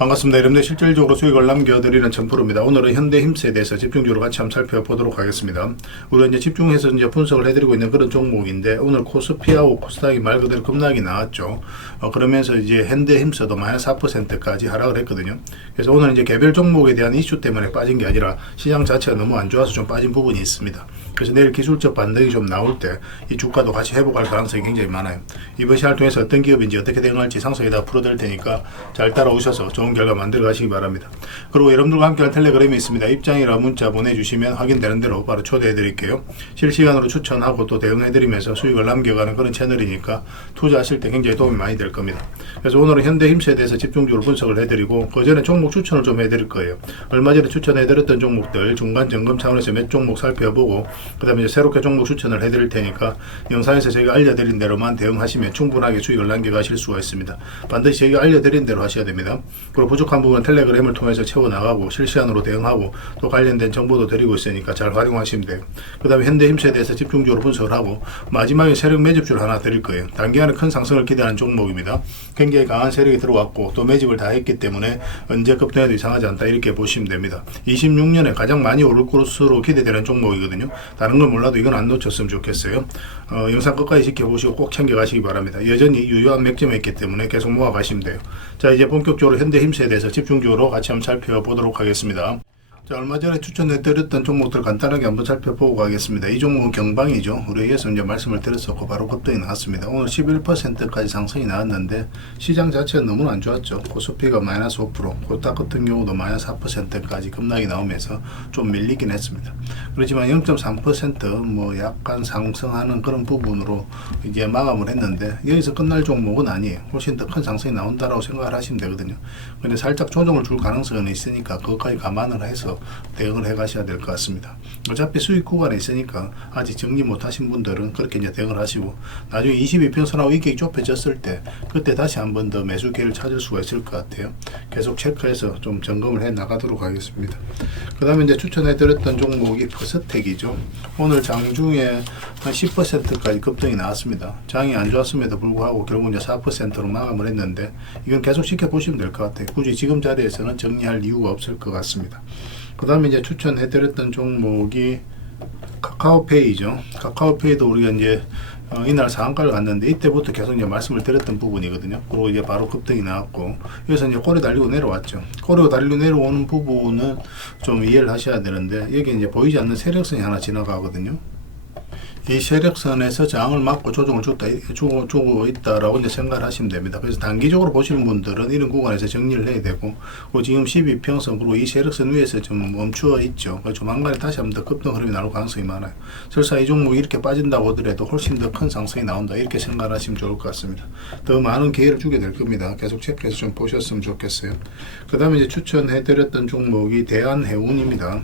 반갑습니다. 여러분들 실질적으로 수익을 남겨드리는 천프로입니다. 오늘은 현대힘스에 대해서 집중적으로 같이 한번 살펴보도록 하겠습니다. 우리가 이제 집중해서 이제 분석을 해드리고 있는 그런 종목인데 오늘 코스피하고 코스닥이 말 그대로 급락이 나왔죠. 그러면서 이제 현대힘스도 마이너스 4%까지 하락을 했거든요. 그래서 오늘 이제 개별 종목에 대한 이슈 때문에 빠진 게 아니라 시장 자체가 너무 안 좋아서 좀 빠진 부분이 있습니다. 그래서 내일 기술적 반등이 좀 나올 때 이 주가도 같이 회복할 가능성이 굉장히 많아요. 이번 시간을 통해서 어떤 기업인지 어떻게 대응할지 상세하게 풀어드릴 테니까 잘 따라오셔서 좋은 결과 만들어 가시기 바랍니다. 그리고 여러분들과 함께할 텔레그램이 있습니다. 입장이라 문자 보내주시면 확인되는 대로 바로 초대해 드릴게요. 실시간으로 추천하고 또 대응해 드리면서 수익을 남겨가는 그런 채널이니까 투자하실 때 굉장히 도움이 많이 될 겁니다. 그래서 오늘은 현대힘스에 대해서 집중적으로 분석을 해드리고 그 전에 종목 추천을 좀 해드릴 거예요. 얼마 전에 추천해 드렸던 종목들 중간 점검 차원에서 몇 종목 살펴보고 그 다음에 이제 새롭게 종목 추천을 해드릴 테니까 영상에서 저희가 알려드린 대로만 대응하시면 충분하게 수익을 남겨가실 수가 있습니다. 반드시 저희가 알려드린 대로 하셔야 됩니다. 그리고 부족한 부분은 텔레그램을 통해서 채워나가고 실시간으로 대응하고 또 관련된 정보도 드리고 있으니까 잘 활용하시면 돼요. 그 다음에 현대힘스에 대해서 집중적으로 분석을 하고 마지막에 세력 매집주를 하나 드릴 거예요. 단기간에 큰 상승을 기대하는 종목입니다. 굉장히 강한 세력이 들어왔고 또 매집을 다 했기 때문에 언제 급등해도 이상하지 않다 이렇게 보시면 됩니다. 26년에 가장 많이 오를 것으로 기대되는 종목이거든요. 다른 걸 몰라도 이건 안 놓쳤으면 좋겠어요. 영상 끝까지 지켜보시고 꼭 챙겨가시기 바랍니다. 여전히 유효한 맥점이 있기 때문에 계속 모아가시면 돼요. 자, 이제 본격적으로 현대힘스에 대해서 집중적으로 같이 한번 살펴보도록 하겠습니다. 자, 얼마 전에 추천해드렸던 종목들 간단하게 한번 살펴보고 가겠습니다. 이 종목은 경방이죠. 우리에서 이제 말씀을 드렸었고 바로 급등이 나왔습니다. 오늘 11%까지 상승이 나왔는데 시장 자체가 너무 안 좋았죠. 코스피가 마이너스 5%, 코스닥 같은 경우도 마이너스 4%까지 급락이 나오면서 좀 밀리긴 했습니다. 그렇지만 0.3% 약간 상승하는 그런 부분으로 이제 마감을 했는데 여기서 끝날 종목은 아니에요. 훨씬 더 큰 상승이 나온다라고 생각을 하시면 되거든요. 근데 살짝 조정을 줄 가능성은 있으니까 그것까지 감안을 해서 대응을 해 가셔야 될 것 같습니다. 어차피 수익 구간에 있으니까 아직 정리 못 하신 분들은 그렇게 이제 대응을 하시고 나중에 22평선하고 이격이 좁혀졌을 때 그때 다시 한 번 더 매수 기회를 찾을 수가 있을 것 같아요. 계속 체크해서 좀 점검을 해 나가도록 하겠습니다. 그 다음에 이제 추천해 드렸던 종목이 퍼스텍이죠. 오늘 장중에 한 10%까지 급등이 나왔습니다. 장이 안 좋았음에도 불구하고 결국 이제 4%로 마감을 했는데 이건 계속 지켜보시면 될 것 같아요. 굳이 지금 자리에서는 정리할 이유가 없을 것 같습니다. 그 다음에 이제 추천해드렸던 종목이 카카오페이죠. 카카오페이도 우리가 이제 이날 상한가를 갔는데 이때부터 계속 이제 말씀을 드렸던 부분이거든요. 그리고 이제 바로 급등이 나왔고 여기서 이제 꼬리 달리고 내려왔죠. 꼬리가 달리고 내려오는 부분은 좀 이해를 하셔야 되는데 여기 이제 보이지 않는 세력선이 하나 지나가거든요. 이 세력선에서 저항을 막고 조정을 주고 있다라고 이제 생각을 하시면 됩니다. 그래서 단기적으로 보시는 분들은 이런 구간에서 정리를 해야 되고, 지금 12평선 그리고 이 세력선 위에서 좀 멈추어 있죠. 조만간에 다시 한번 더 급등 흐름이 나올 가능성이 많아요. 설사 이 종목이 이렇게 빠진다고 하더라도 훨씬 더 큰 상승이 나온다 이렇게 생각을 하시면 좋을 것 같습니다. 더 많은 기회를 주게 될 겁니다. 계속 체크해서 좀 보셨으면 좋겠어요. 그 다음에 이제 추천해드렸던 종목이 대한해운입니다.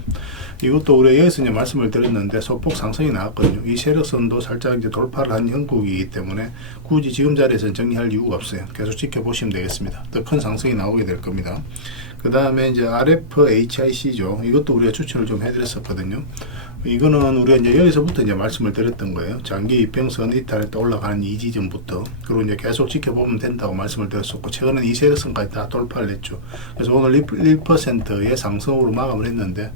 이것도 우리가 여기서 이제 말씀을 드렸는데 소폭 상승이 나왔거든요. 이 세력선도 살짝 이제 돌파를 한 형국이기 때문에 굳이 지금 자리에서 정리할 이유가 없어요. 계속 지켜보시면 되겠습니다. 더 큰 상승이 나오게 될 겁니다. 그 다음에 이제 RFHIC죠. 이것도 우리가 추천을 좀 해드렸었거든요. 이거는 우리가 이제 여기서부터 이제 말씀을 드렸던 거예요. 장기 이평선 이탈에 또 올라가는 이 지점부터 그리고 이제 계속 지켜보면 된다고 말씀을 드렸었고 최근에 이 세력선까지 다 돌파를 했죠. 그래서 오늘 1%의 상승으로 마감을 했는데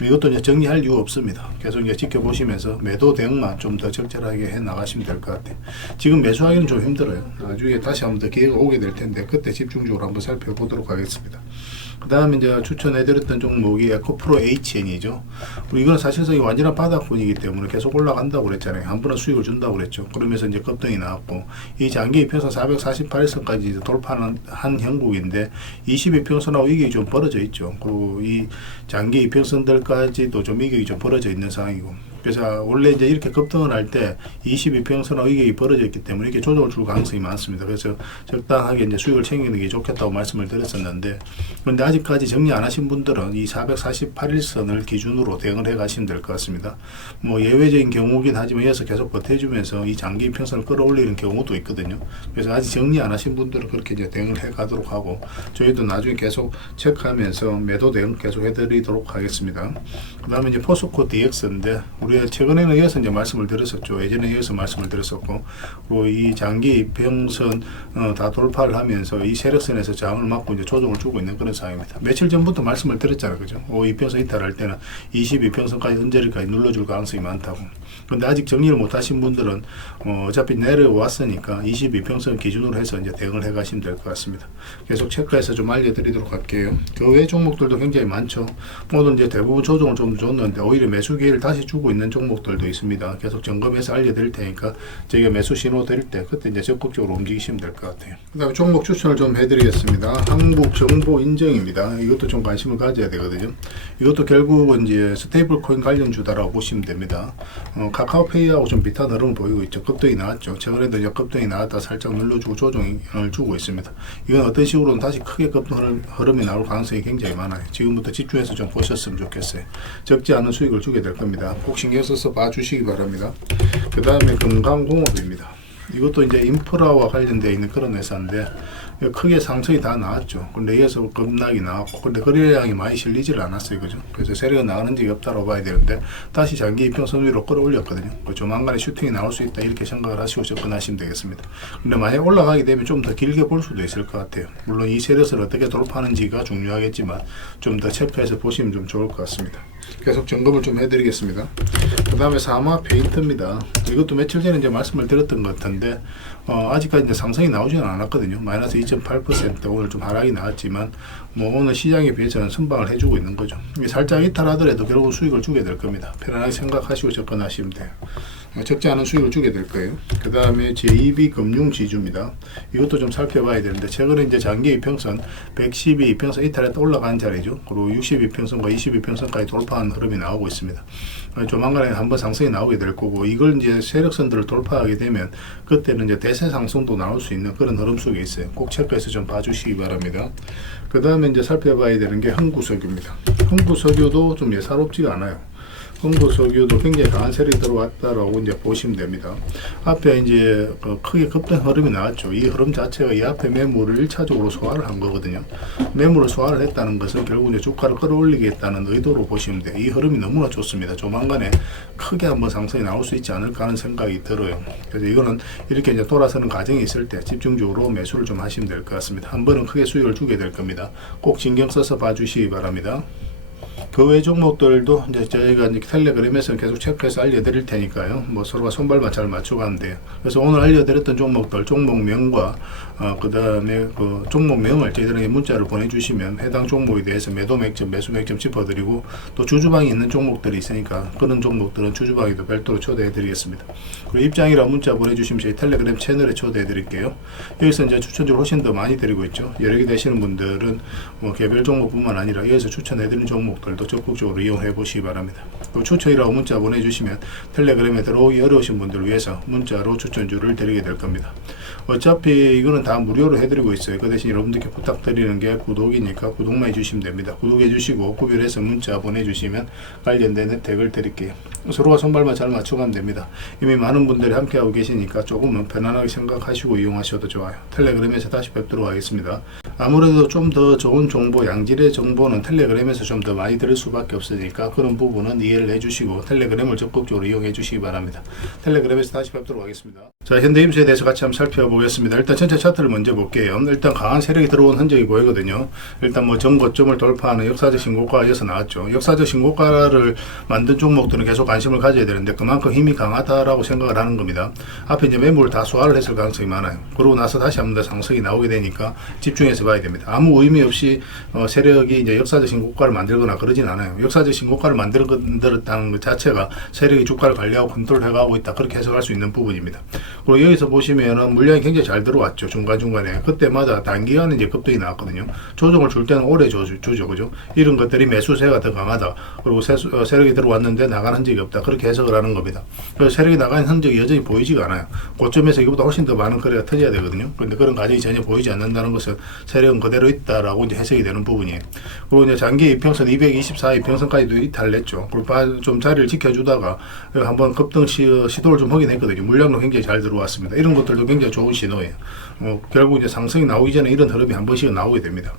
이것도 이제 정리할 이유 없습니다. 계속 이제 지켜보시면서 매도 대응만 좀 더 적절하게 해 나가시면 될 것 같아요. 지금 매수하기는 좀 힘들어요. 나중에 다시 한번 더 기회가 오게 될 텐데 그때 집중적으로 한번 살펴보도록 하겠습니다. 그 다음에 이제 추천해드렸던 종목이 에코프로 HN이죠. 이거는 사실상 완전한 바닥권이기 때문에 계속 올라간다고 그랬잖아요. 한 번은 수익을 준다고 그랬죠. 그러면서 이제 급등이 나왔고, 이 장기 이평선 448선까지 돌파한 한 형국인데, 22평선하고 이격이 좀 벌어져 있죠. 그리고 이 장기 이평선들까지도 좀 이격이 좀 벌어져 있는 상황이고, 그래서 원래 이제 이렇게 급등을 할 때 22평선하고 이격이 벌어져 있기 때문에 이렇게 조정을 줄 가능성이 많습니다. 그래서 적당하게 이제 수익을 챙기는 게 좋겠다고 말씀을 드렸었는데, 그런데 아직까지 정리 안 하신 분들은 이 448일선을 기준으로 대응을 해 가시면 될 것 같습니다. 예외적인 경우긴 하지만 여기서 계속 버텨주면서 이 장기 평선을 끌어올리는 경우도 있거든요. 그래서 아직 정리 안 하신 분들은 그렇게 이제 대응을 해 가도록 하고, 저희도 나중에 계속 체크하면서 매도 대응 계속 해드리도록 하겠습니다. 그 다음에 이제 포스코 DX인데, 우리 우리가 최근에는 이어서 이제 말씀을 드렸었죠. 예전에 이어서 말씀을 드렸었고, 그리고 이 장기 이평선 다 돌파를 하면서 이 세력선에서 저항을 막고 이제 조정을 주고 있는 그런 상황입니다. 며칠 전부터 말씀을 드렸잖아요, 그죠? 이평선 이탈할 때는 22평선까지 언저리까지 눌러줄 가능성이 많다고. 근데 아직 정리를 못 하신 분들은 어차피 내려왔으니까 22평선 기준으로 해서 이제 대응을 해 가시면 될 것 같습니다. 계속 체크해서 좀 알려드리도록 할게요. 그 외 종목들도 굉장히 많죠. 오늘 이제 대부분 조정을 좀 줬는데 오히려 매수 기회를 다시 주고 있는 종목들도 있습니다. 계속 점검해서 알려드릴 테니까 저희가 매수 신호 드릴 때 그때 이제 적극적으로 움직이시면 될 것 같아요. 그다음에 종목 추천을 좀 해드리겠습니다. 한국정보인증입니다. 이것도 좀 관심을 가져야 되거든요. 이것도 결국은 이제 스테이블 코인 관련주다라고 보시면 됩니다. 카카오페이하고 좀 비슷한 흐름을 보이고 있죠. 급등이 나왔죠. 최근에도 이제 급등이 나왔다 살짝 눌러주고 조정을 주고 있습니다. 이건 어떤 식으로는 다시 크게 급등 흐름이 나올 가능성이 굉장히 많아요. 지금부터 집중해서 좀 보셨으면 좋겠어요. 적지 않은 수익을 주게 될 겁니다. 꼭 신경 써서 봐주시기 바랍니다. 그 다음에 건강공업입니다. 이것도 이제 인프라와 관련되어 있는 그런 회사인데 크게 상승이 다 나왔죠. 근데 이어서 급락이 나왔고, 근데 거래량이 많이 실리지를 않았어요, 그죠? 그래서 세력이 나가는 적이 없다고 봐야 되는데 다시 장기 이평선 위로 끌어올렸거든요. 조만간에 슈팅이 나올 수 있다 이렇게 생각을 하시고 접근하시면 되겠습니다. 근데 만약 올라가게 되면 좀 더 길게 볼 수도 있을 것 같아요. 물론 이 세력을 어떻게 돌파하는지가 중요하겠지만 좀 더 체크해서 보시면 좀 좋을 것 같습니다. 계속 점검을 좀 해드리겠습니다. 그 다음에 사마 페인트입니다. 이것도 며칠 전에 이제 말씀을 드렸던 것 같은데 아직까지 이제 상승이 나오지는 않았거든요. 마이너스 2.8% 오늘 좀 하락이 나왔지만 오늘 시장에 비해서는 선방을 해주고 있는 거죠. 살짝 이탈하더라도 결국 수익을 주게 될 겁니다. 편안하게 생각하시고 접근하시면 돼요. 적지 않은 수익을 주게 될 거예요. 그 다음에 제2비 금융지주입니다. 이것도 좀 살펴봐야 되는데 최근에 이제 장기 이평선 112 이평선 이탈했다 올라간 자리죠. 그리고 62평선과 22평선까지 돌파한 흐름이 나오고 있습니다. 조만간에 한번 상승이 나오게 될 거고, 이걸 이제 세력선들을 돌파하게 되면 그때는 이제 대세 상승도 나올 수 있는 그런 흐름 속에 있어요. 꼭 체크해서 좀 봐주시기 바랍니다. 그 다음에 이제 살펴봐야 되는 게 흥구석유입니다. 흥구석유도 좀 예사롭지가 않아요. 흥구석유도 굉장히 강한 세력이 들어왔다라고 이제 보시면 됩니다. 앞에 이제 크게 급등 흐름이 나왔죠. 이 흐름 자체가 이 앞에 매물을 1차적으로 소화를 한 거거든요. 매물을 소화를 했다는 것은 결국 이제 주가를 끌어올리겠다는 의도로 보시면 돼요. 이 흐름이 너무나 좋습니다. 조만간에 크게 한번 상승이 나올 수 있지 않을까 하는 생각이 들어요. 그래서 이거는 이렇게 이제 돌아서는 과정이 있을 때 집중적으로 매수를 좀 하시면 될 것 같습니다. 한 번은 크게 수익을 주게 될 겁니다. 꼭 신경 써서 봐주시기 바랍니다. 그 외 종목들도 이제 저희가 이제 텔레그램에서 계속 체크해서 알려드릴 테니까요. 서로가 손발만 잘 맞춰가면 돼요. 그래서 오늘 알려드렸던 종목들, 종목명과 그 다음에 그 종목명을 저희들에게 문자를 보내주시면 해당 종목에 대해서 매도 맥점, 매수 맥점 짚어드리고, 또 주주방에 있는 종목들이 있으니까 그런 종목들은 주주방에도 별도로 초대해드리겠습니다. 그리고 입장이라 문자 보내주시면 저희 텔레그램 채널에 초대해드릴게요. 여기서 이제 추천주를 훨씬 더 많이 드리고 있죠. 여러 개 되시는 분들은 개별 종목뿐만 아니라 여기서 추천해드린 종목들도 적극적으로 이용해 보시기 바랍니다. 또 추천이라고 문자 보내주시면 텔레그램에 들어오기 어려우신 분들을 위해서 문자로 추천주를 드리게 될 겁니다. 어차피 이거는 다 무료로 해드리고 있어요. 그 대신 여러분들께 부탁드리는 게 구독이니까 구독만 해주시면 됩니다. 구독해 주시고 구별해서 문자 보내주시면 관련된 혜택을 드릴게요. 서로가 손발만 잘 맞춰가면 됩니다. 이미 많은 분들이 함께하고 계시니까 조금은 편안하게 생각하시고 이용하셔도 좋아요. 텔레그램에서 다시 뵙도록 하겠습니다. 아무래도 좀 더 좋은 정보, 양질의 정보는 텔레그램에서 좀 더 많이 들을 수밖에 없으니까 그런 부분은 이해를 해주시고 텔레그램을 적극적으로 이용해 주시기 바랍니다. 텔레그램에서 다시 뵙도록 하겠습니다. 자, 현대임수에 대해서 같이 한번 살펴보겠습니다. 일단 전체 차트를 먼저 볼게요. 일단 강한 세력이 들어온 흔적이 보이거든요. 일단 전고점을 돌파하는 역사적 신고가가 이어서 나왔죠. 역사적 신고가를 만든 종목들은 계속 관심을 가져야 되는데 그만큼 힘이 강하다라고 생각을 하는 겁니다. 앞에 이제 매물을 다 소화를 했을 가능성이 많아요. 그러고 나서 다시 한번 더 상승이 나오게 되니까 집중해서 봐야 됩니다. 아무 의미 없이 세력이 이제 역사적 신고가를 만들거나 그러진 않아요. 역사적 신고가를 만들었다는 것 자체가 세력이 주가를 관리하고 컨트롤해가고 있다, 그렇게 해석할 수 있는 부분입니다. 그리고 여기서 보시면은 물량이 굉장히 잘 들어왔죠. 중간중간에 그때마다 단기간에 이제 급등이 나왔거든요. 조정을 줄 때는 오래 주죠, 그죠? 이런 것들이 매수세가 더 강하다, 그리고 세력이 들어왔는데 나가는 흔적이 없다, 그렇게 해석을 하는 겁니다. 그래서 세력이 나가는 흔적이 여전히 보이지가 않아요. 고점에서 이거보다 훨씬 더 많은 거래가 터져야 되거든요. 그런데 그런 과정이 전혀 보이지 않는다는 것은 세력은 그대로 있다라고 이제 해석이 되는 부분이에요. 그리고 이제 장기 이평선 224 이평선까지도 이탈냈죠. 그리고 좀 자리를 지켜주다가 한번 급등 시도를 좀 하긴 했거든요. 물량도 굉장히 잘 들어왔습니다. 이런 것들도 굉장히 좋은 신호예요. 결국 이제 상승이 나오기 전에 이런 흐름이 한 번씩은 나오게 됩니다.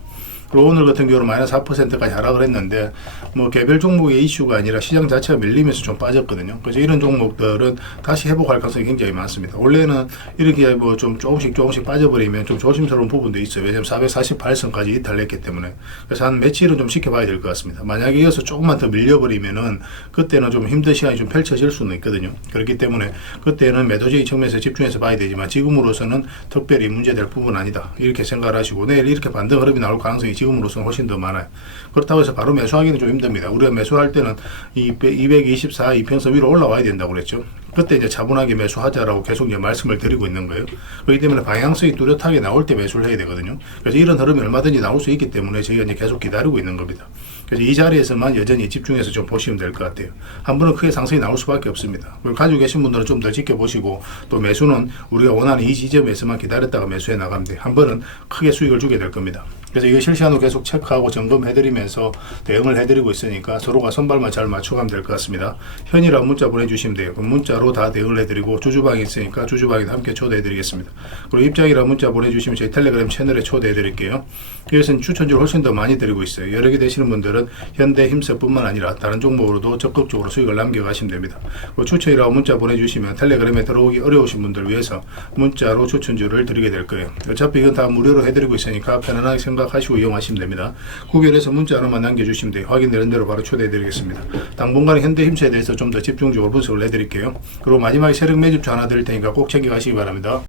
그리고 오늘 같은 경우는 마이너스 4%까지 하락을 했는데 뭐 개별 종목의 이슈가 아니라 시장 자체가 밀리면서 좀 빠졌거든요. 그래서 이런 종목들은 다시 회복할 가능성이 굉장히 많습니다. 원래는 이렇게 뭐 좀 조금씩 빠져버리면 좀 조심스러운 부분도 있어요. 왜냐하면 448선까지 이탈했기 때문에. 그래서 한 며칠은 좀 지켜봐야 될 것 같습니다. 만약에 이어서 조금만 더 밀려버리면은 그때는 좀 힘든 시간이 좀 펼쳐질 수는 있거든요. 그렇기 때문에 그때는 매도적인 측면에서 집중해서 봐야 되지만 지금으로서는 특별히 문제될 부분은 아니다. 이렇게 생각을 하시고 내일 이렇게 반등 흐름이 나올 가능성이 지금으로서는 훨씬 더 많아요. 그렇다고 해서 바로 매수하기는 좀 힘듭니다. 우리가 매수할 때는 224 이평선 위로 올라와야 된다고 그랬죠. 그때 이제 차분하게 매수하자라고 계속 이제 말씀을 드리고 있는 거예요. 그렇기 때문에 방향성이 뚜렷하게 나올 때 매수를 해야 되거든요. 그래서 이런 흐름이 얼마든지 나올 수 있기 때문에 저희가 이제 계속 기다리고 있는 겁니다. 그래서 이 자리에서만 여전히 집중해서 좀 보시면 될 것 같아요. 한 번은 크게 상승이 나올 수밖에 없습니다. 그걸 가지고 계신 분들은 좀 더 지켜보시고 또 매수는 우리가 원하는 이 지점에서만 기다렸다가 매수해 나가면 돼요. 한 번은 크게 수익을 주게 될 겁니다. 그래서 이거 실시간으로 계속 체크하고 점검해드리면서 대응을 해드리고 있으니까 서로가 선발만 잘 맞춰가면 될 것 같습니다. 현이라고 문자 보내주시면 돼요. 그럼 문자로 다 대응을 해드리고 주주방이 있으니까 주주방에 함께 초대해드리겠습니다. 그리고 입장이라고 문자 보내주시면 저희 텔레그램 채널에 초대해드릴게요. 여기서는 추천주를 훨씬 더 많이 드리고 있어요. 여러 개 되시는 분들은 현대힘세뿐만 아니라 다른 종목으로도 적극적으로 수익을 남겨가시면 됩니다. 그리고 추천이라고 문자 보내주시면 텔레그램에 들어오기 어려우신 분들 위해서 문자로 추천주를 드리게 될 거예요. 어차피 이건 다 무료로 해드리고 있으니까 편안하게 생각하시고 이용하시면 됩니다. 구별해서 문자 하나만 남겨주시면 돼요. 확인되는 대로 바로 초대해드리겠습니다. 당분간 현대힘세에 대해서 좀 더 집중적으로 분석을 해드릴게요. 그리고 마지막에 세력 매집주 하나 드릴 테니까 꼭 챙겨가시기 바랍니다.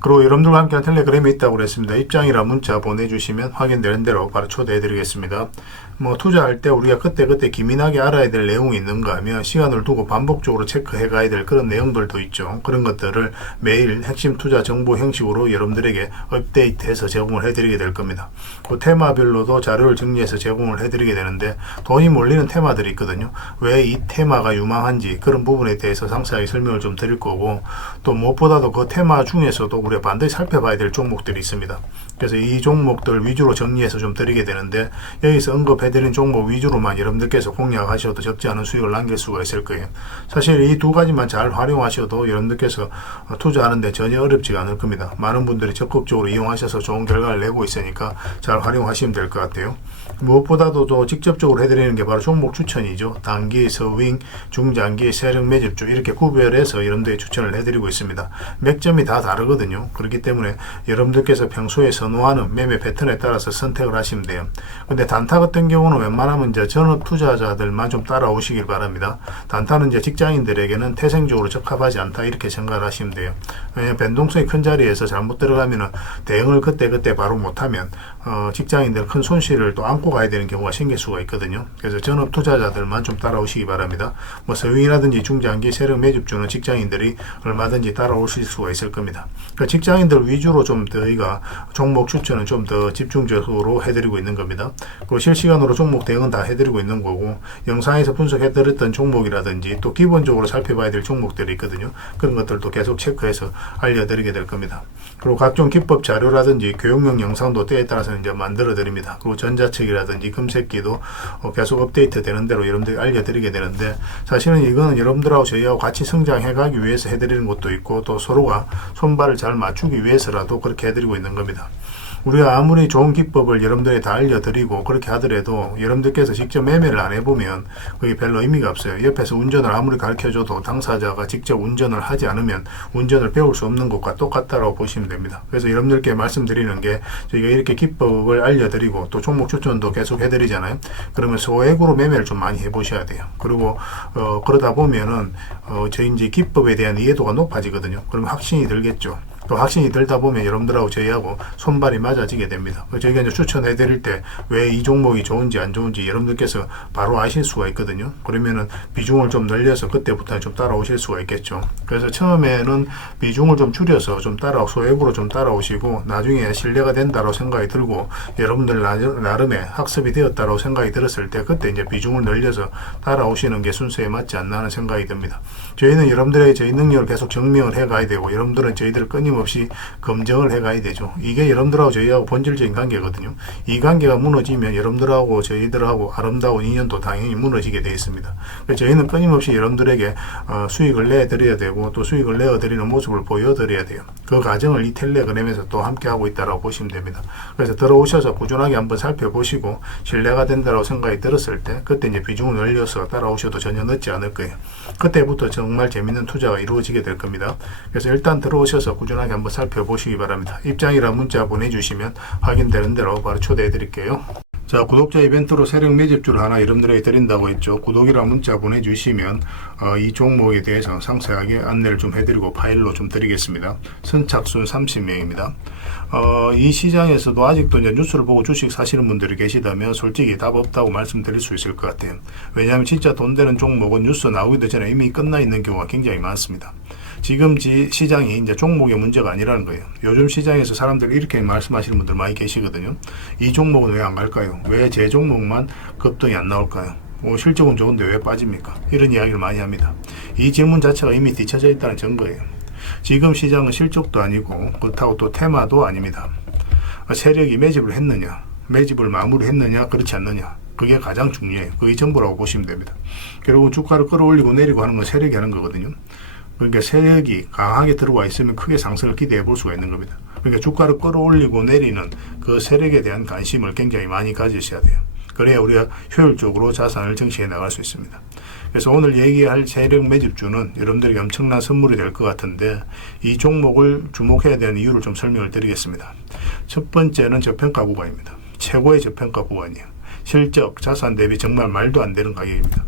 그리고 여러분들과 함께한 텔레그램이 있다고 그랬습니다. 입장이라 문자 보내주시면 확인되는 대로 바로 초대해드리겠습니다. 뭐 투자할 때 우리가 그때 기민하게 알아야 될 내용이 있는가 하면 시간을 두고 반복적으로 체크해 가야 될 그런 내용들도 있죠. 그런 것들을 매일 핵심 투자 정보 형식으로 여러분들에게 업데이트해서 제공을 해드리게 될 겁니다. 그 테마별로도 자료를 정리해서 제공을 해드리게 되는데 돈이 몰리는 테마들이 있거든요. 왜 이 테마가 유망한지 그런 부분에 대해서 상세하게 설명을 좀 드릴 거고 또 무엇보다도 그 테마 중에서도 우리가 반드시 살펴봐야 될 종목들이 있습니다. 그래서 이 종목들 위주로 정리해서 좀 드리게 되는데 여기서 언급해드린 종목 위주로만 여러분들께서 공략하셔도 적지 않은 수익을 남길 수가 있을 거예요. 사실 이 두 가지만 잘 활용하셔도 여러분들께서 투자하는데 전혀 어렵지가 않을 겁니다. 많은 분들이 적극적으로 이용하셔서 좋은 결과를 내고 있으니까 잘 활용하시면 될 것 같아요. 무엇보다도 또 직접적으로 해드리는 게 바로 종목 추천이죠. 단기, 서윙, 중장기, 세력 매집주 이렇게 구별해서 여러분들이 추천을 해드리고 있습니다. 맥점이 다 다르거든요. 그렇기 때문에 여러분들께서 평소에 선호하는 매매 패턴에 따라서 선택을 하시면 돼요. 근데 단타 같은 경우는 웬만하면 이제 전업 투자자들만 좀 따라오시길 바랍니다. 단타는 이제 직장인들에게는 태생적으로 적합하지 않다 이렇게 생각을 하시면 돼요. 왜냐하면 변동성이 큰 자리에서 잘못 들어가면은 대응을 그때 바로 못하면 직장인들 큰 손실을 또 안고 가야 되는 경우가 생길 수가 있거든요. 그래서 전업 투자자들만 좀 따라오시기 바랍니다. 뭐 서윙이라든지 중장기 세력 매집주는 직장인들이 얼마든지 따라오실 수가 있을 겁니다. 그러니까 직장인들 위주로 좀 저희가 종목 추천은 좀 더 집중적으로 해드리고 있는 겁니다. 그리고 실시간으로 종목 대응은 다 해드리고 있는 거고 영상에서 분석해드렸던 종목이라든지 또 기본적으로 살펴봐야 될 종목들이 있거든요. 그런 것들도 계속 체크해서 알려드리게 될 겁니다. 그리고 각종 기법 자료라든지 교육용 영상도 때에 따라서는 이제 만들어 드립니다. 그리고 전자책이라든지 금색기도 계속 업데이트 되는 대로 여러분들이 알려드리게 되는데 사실은 이거는 여러분들하고 저희하고 같이 성장해 가기 위해서 해드리는 것도 있고 또 서로가 손발을 잘 맞추기 위해서라도 그렇게 해드리고 있는 겁니다. 우리가 아무리 좋은 기법을 여러분들이 다 알려드리고 그렇게 하더라도 여러분들께서 직접 매매를 안 해보면 그게 별로 의미가 없어요. 옆에서 운전을 아무리 가르쳐줘도 당사자가 직접 운전을 하지 않으면 운전을 배울 수 없는 것과 똑같다고 보시면 됩니다. 그래서 여러분들께 말씀드리는 게 저희가 이렇게 기법을 알려드리고 또 종목 추천도 계속 해드리잖아요. 그러면 소액으로 매매를 좀 많이 해보셔야 돼요. 그리고 그러다 보면은 저희 이제 기법에 대한 이해도가 높아지거든요. 그러면 확신이 들겠죠. 또 확신이 들다 보면 여러분들하고 저희하고 손발이 맞아지게 됩니다. 저희가 이제 추천해 드릴 때 왜 이 종목이 좋은지 안 좋은지 여러분들께서 바로 아실 수가 있거든요. 그러면은 비중을 좀 늘려서 그때부터 좀 따라오실 수가 있겠죠. 그래서 처음에는 비중을 좀 줄여서 좀 소액으로 좀 따라오시고 나중에 신뢰가 된다고 생각이 들고 여러분들 나름의 학습이 되었다고 생각이 들었을 때 그때 이제 비중을 늘려서 따라오시는 게 순서에 맞지 않나 하는 생각이 듭니다. 저희는 여러분들의 저희 능력을 계속 증명을 해 가야 되고 여러분들은 저희들을 끊임없이 끊임없이 검증을 해가야 되죠. 이게 여러분들하고 저희하고 본질적인 관계거든요. 이 관계가 무너지면 여러분들하고 저희들하고 아름다운 인연도 당연히 무너지게 되어 있습니다. 그래서 저희는 끊임없이 여러분들에게 수익을 내드려야 되고 또 수익을 내어드리는 모습을 보여드려야 돼요. 그 과정을 이 텔레그램에서 또 함께하고 있다고 보시면 됩니다. 그래서 들어오셔서 꾸준하게 한번 살펴보시고 신뢰가 된다고 생각이 들었을 때 그때 이제 비중을 늘려서 따라오셔도 전혀 늦지 않을 거예요. 그때부터 정말 재밌는 투자가 이루어지게 될 겁니다. 그래서 일단 들어오셔서 꾸준하게 한번 살펴보시기 바랍니다. 입장이라 문자 보내주시면 확인되는 대로 바로 초대해 드릴게요. 자, 구독자 이벤트로 세력 매집주를 하나 여러분들에게 드린다고 했죠. 구독이랑 문자 보내주시면 이 종목에 대해서 상세하게 안내를 좀 해드리고 파일로 좀 드리겠습니다. 선착순 30명입니다. 이 시장에서도 아직도 이제 뉴스를 보고 주식 사시는 분들이 계시다면 솔직히 답 없다고 말씀드릴 수 있을 것 같아요. 왜냐하면 진짜 돈 되는 종목은 뉴스 나오기도 전에 이미 끝나 있는 경우가 굉장히 많습니다. 지금 시장이 이제 종목의 문제가 아니라는 거예요. 요즘 시장에서 사람들이 이렇게 말씀하시는 분들 많이 계시거든요. 이 종목은 왜 안 갈까요? 왜 제 종목만 급등이 안 나올까요? 실적은 좋은데 왜 빠집니까? 이런 이야기를 많이 합니다. 이 질문 자체가 이미 뒤쳐져 있다는 증거예요. 지금 시장은 실적도 아니고 그렇다고 또 테마도 아닙니다. 세력이 매집을 했느냐, 매집을 마무리했느냐, 그렇지 않느냐, 그게 가장 중요해요. 그게 전부라고 보시면 됩니다. 결국은 주가를 끌어올리고 내리고 하는 건 세력이 하는 거거든요. 그러니까 세력이 강하게 들어와 있으면 크게 상승을 기대해 볼 수가 있는 겁니다. 그러니까 주가를 끌어올리고 내리는 그 세력에 대한 관심을 굉장히 많이 가지셔야 돼요. 그래야 우리가 효율적으로 자산을 증시해 나갈 수 있습니다. 그래서 오늘 얘기할 세력 매집주는 여러분들에게 엄청난 선물이 될 것 같은데 이 종목을 주목해야 되는 이유를 좀 설명을 드리겠습니다. 첫 번째는 저평가 구간입니다. 최고의 저평가 구간이에요. 실적, 자산 대비 정말 말도 안 되는 가격입니다.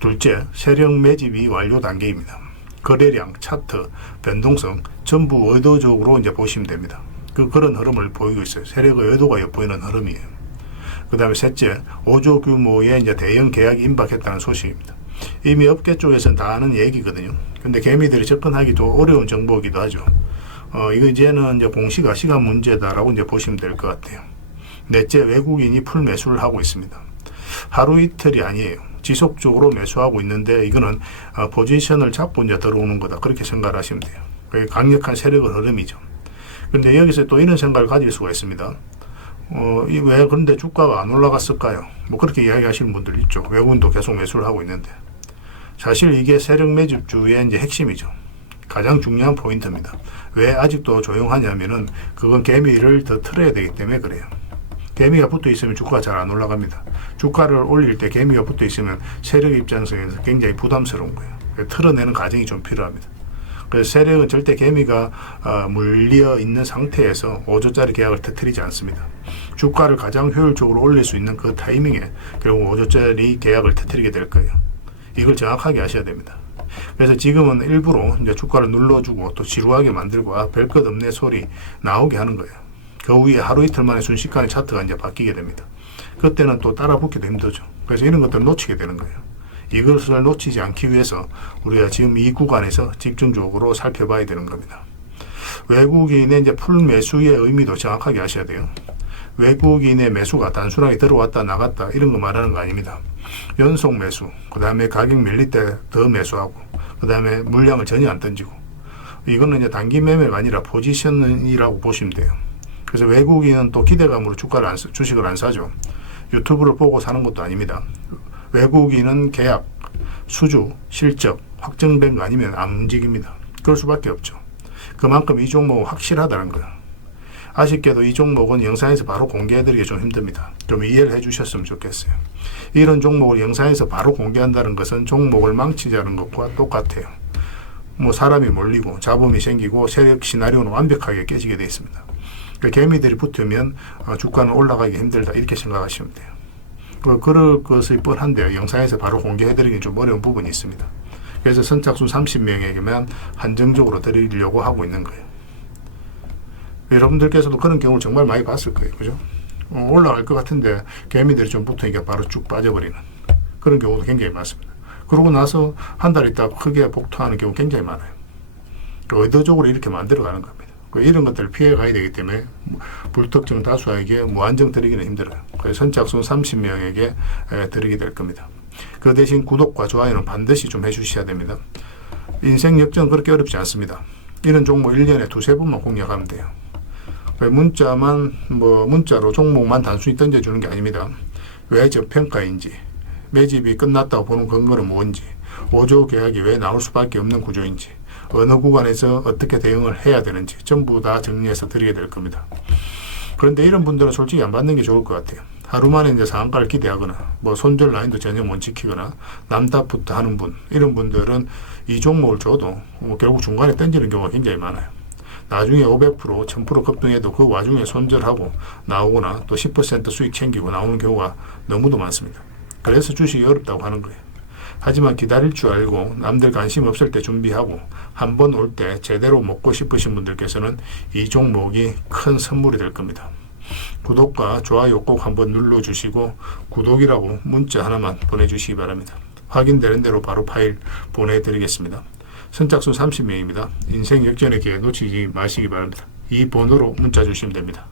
둘째, 세력 매집이 완료 단계입니다. 거래량, 차트, 변동성 전부 의도적으로 이제 보시면 됩니다. 그런 흐름을 보이고 있어요. 세력의 의도가 엿보이는 흐름이에요. 그 다음에 셋째, 5조 규모의 이제 대형 계약이 임박했다는 소식입니다. 이미 업계 쪽에서는 다 아는 얘기거든요. 근데 개미들이 접근하기 좀 어려운 정보이기도 하죠. 이거 이제는 이제 공시가 시간 문제다라고 이제 보시면 될 것 같아요. 넷째, 외국인이 풀 매수를 하고 있습니다. 하루 이틀이 아니에요. 지속적으로 매수하고 있는데 이거는 포지션을 잡고 이제 들어오는 거다. 그렇게 생각을 하시면 돼요. 그게 강력한 세력의 흐름이죠. 그런데 여기서 또 이런 생각을 가질 수가 있습니다. 왜 그런데 주가가 안 올라갔을까요? 뭐 그렇게 이야기하시는 분들 있죠. 외국인도 계속 매수를 하고 있는데 사실 이게 세력 매집주의 이제 핵심이죠. 가장 중요한 포인트입니다. 왜 아직도 조용하냐면은 그건 개미를 더 틀어야 되기 때문에 그래요. 개미가 붙어 있으면 주가가 잘 안 올라갑니다. 주가를 올릴 때 개미가 붙어 있으면 세력 입장에서 굉장히 부담스러운 거예요. 틀어내는 과정이 좀 필요합니다. 그래서 세력은 절대 개미가 물려 있는 상태에서 5조짜리 계약을 터뜨리지 않습니다. 주가를 가장 효율적으로 올릴 수 있는 그 타이밍에 결국 5조짜리 계약을 터뜨리게 될 거예요. 이걸 정확하게 아셔야 됩니다. 그래서 지금은 일부러 이제 주가를 눌러주고 또 지루하게 만들고 별 것 없네 소리 나오게 하는 거예요. 그 후에 하루 이틀 만에 순식간에 차트가 이제 바뀌게 됩니다. 그때는 또 따라 붙기도 힘들죠. 그래서 이런 것들을 놓치게 되는 거예요. 이것을 놓치지 않기 위해서 우리가 지금 이 구간에서 집중적으로 살펴봐야 되는 겁니다. 외국인의 이제 풀 매수의 의미도 정확하게 아셔야 돼요. 외국인의 매수가 단순하게 들어왔다 나갔다 이런 거 말하는 거 아닙니다. 연속 매수, 그 다음에 가격 밀릴 때 더 매수하고, 그 다음에 물량을 전혀 안 던지고, 이거는 이제 단기 매매가 아니라 포지션이라고 보시면 돼요. 그래서 외국인은 또 기대감으로 주식을 안 사죠. 유튜브를 보고 사는 것도 아닙니다. 외국인은 계약, 수주, 실적 확정된 거 아니면 안 움직입니다. 그럴 수밖에 없죠. 그만큼 이 종목은 확실하다는 거예요. 아쉽게도 이 종목은 영상에서 바로 공개해드리기 좀 힘듭니다. 좀 이해를 해주셨으면 좋겠어요. 이런 종목을 영상에서 바로 공개한다는 것은 종목을 망치자는 것과 똑같아요. 뭐 사람이 몰리고 잡음이 생기고 세력 시나리오는 완벽하게 깨지게 되어 있습니다. 개미들이 붙으면 주가는 올라가기 힘들다 이렇게 생각하시면 돼요. 그럴 것이 뻔한데요. 영상에서 바로 공개해드리기 좀 어려운 부분이 있습니다. 그래서 선착순 30명에게만 한정적으로 드리려고 하고 있는 거예요. 여러분들께서도 그런 경우를 정말 많이 봤을 거예요. 그죠? 올라갈 것 같은데 개미들이 좀 붙으니까 바로 쭉 빠져버리는 그런 경우도 굉장히 많습니다. 그러고 나서 한 달 있다가 크게 복토하는 경우 굉장히 많아요. 의도적으로 이렇게 만들어가는 겁니다. 이런 것들을 피해 가야 되기 때문에 불특정 다수에게 무한정 드리기는 힘들어요. 그래서 선착순 30명에게 드리게 될 겁니다. 그 대신 구독과 좋아요는 반드시 좀 해주셔야 됩니다. 인생 역전은 그렇게 어렵지 않습니다. 이런 종목 1년에 두세 번만 공략하면 돼요. 왜 문자로 종목만 단순히 던져주는 게 아닙니다. 왜 저평가인지, 매집이 끝났다고 보는 근거는 뭔지, 5조 계약이 왜 나올 수밖에 없는 구조인지, 어느 구간에서 어떻게 대응을 해야 되는지 전부 다 정리해서 드리게 될 겁니다. 그런데 이런 분들은 솔직히 안 받는 게 좋을 것 같아요. 하루 만에 이제 상한가를 기대하거나 손절 라인도 전혀 못 지키거나 남탓부터 하는 분, 이런 분들은 이 종목을 줘도 결국 중간에 던지는 경우가 굉장히 많아요. 나중에 500%, 1000% 급등해도 그 와중에 손절하고 나오거나 또 10% 수익 챙기고 나오는 경우가 너무도 많습니다. 그래서 주식이 어렵다고 하는 거예요. 하지만 기다릴 줄 알고 남들 관심 없을 때 준비하고 한 번 올 때 제대로 먹고 싶으신 분들께서는 이 종목이 큰 선물이 될 겁니다. 구독과 좋아요 꼭 한번 눌러주시고 구독이라고 문자 하나만 보내주시기 바랍니다. 확인되는 대로 바로 파일 보내드리겠습니다. 선착순 30명입니다. 인생 역전의 기회 놓치지 마시기 바랍니다. 이 번호로 문자 주시면 됩니다.